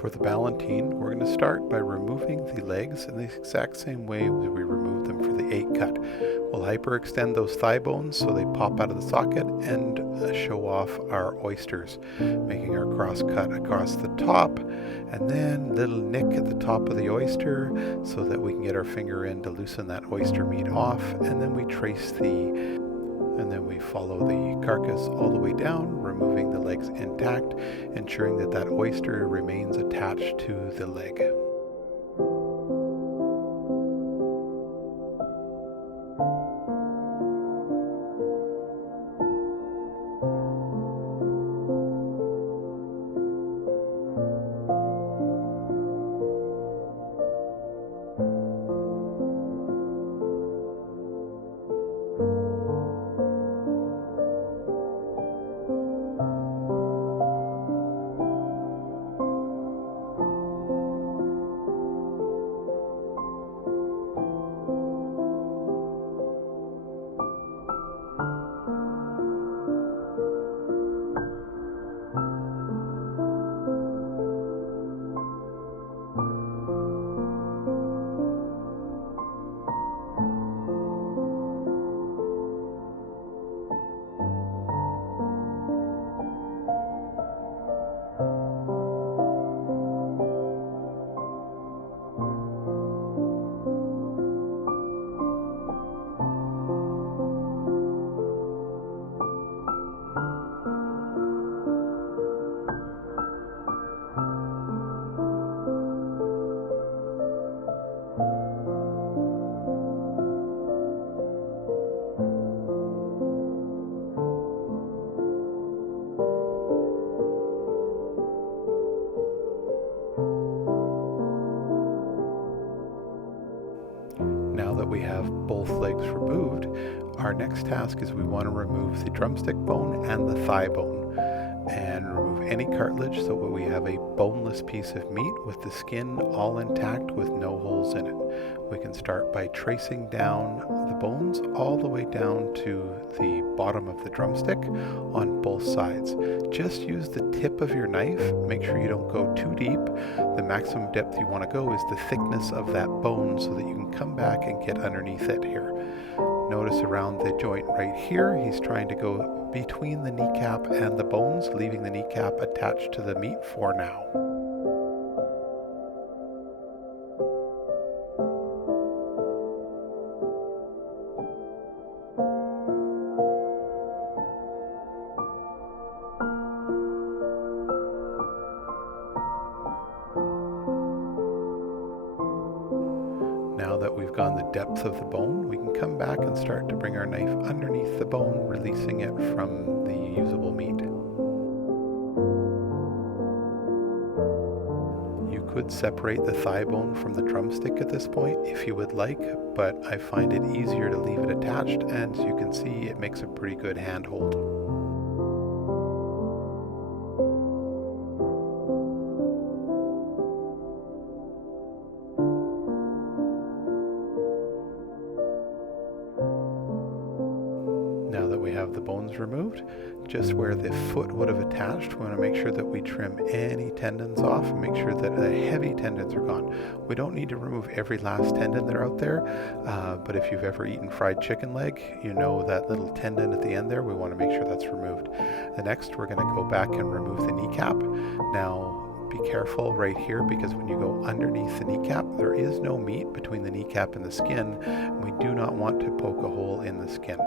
For the Ballontine, we're going to start by removing the legs in the exact same way as we removed them for the 8 cut. We'll hyperextend those thigh bones so they pop out of the socket and show off our oysters, making our cross cut across the top, and then little nick at the top of the oyster so that we can get our finger in to loosen that oyster meat off, and then we follow the carcass all the way down, removing the legs intact, ensuring that that oyster remains attached to the leg. Now that we have both legs removed, our next task is we want to remove the drumstick bone and the thigh bone and remove any cartilage so that we have a boneless piece of meat with the skin all intact with no holes in it. We can start by tracing down the bones all the way down to the bottom of the drumstick on both sides. Just use the tip of your knife. Make sure you don't go too deep. The maximum depth you want to go is the thickness of that bone so that you can come back and get underneath it here. Notice around the joint right here, he's trying to go between the kneecap and the bones, leaving the kneecap attached to the meat for now. Now that we've gone the depth of the bone, we can come back and start to bring our knife underneath the bone, releasing it from the usable meat. You could separate the thigh bone from the drumstick at this point if you would like, but I find it easier to leave it attached, and as you can see, it makes a pretty good handhold. Now that we have the bones removed, just where the foot would have attached, we want to make sure that we trim any tendons off and make sure that the heavy tendons are gone. We don't need to remove every last tendon that are out there, but if you've ever eaten fried chicken leg, you know that little tendon at the end there, we want to make sure that's removed. The next, we're going to go back and remove the kneecap. Now, be careful right here, because when you go underneath the kneecap, there is no meat between the kneecap and the skin, and we do not want to poke a hole in the skin.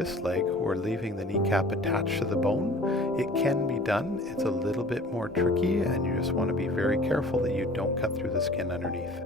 this leg, we're leaving the kneecap attached to the bone. It can be done. It's a little bit more tricky, and you just want to be very careful that you don't cut through the skin underneath.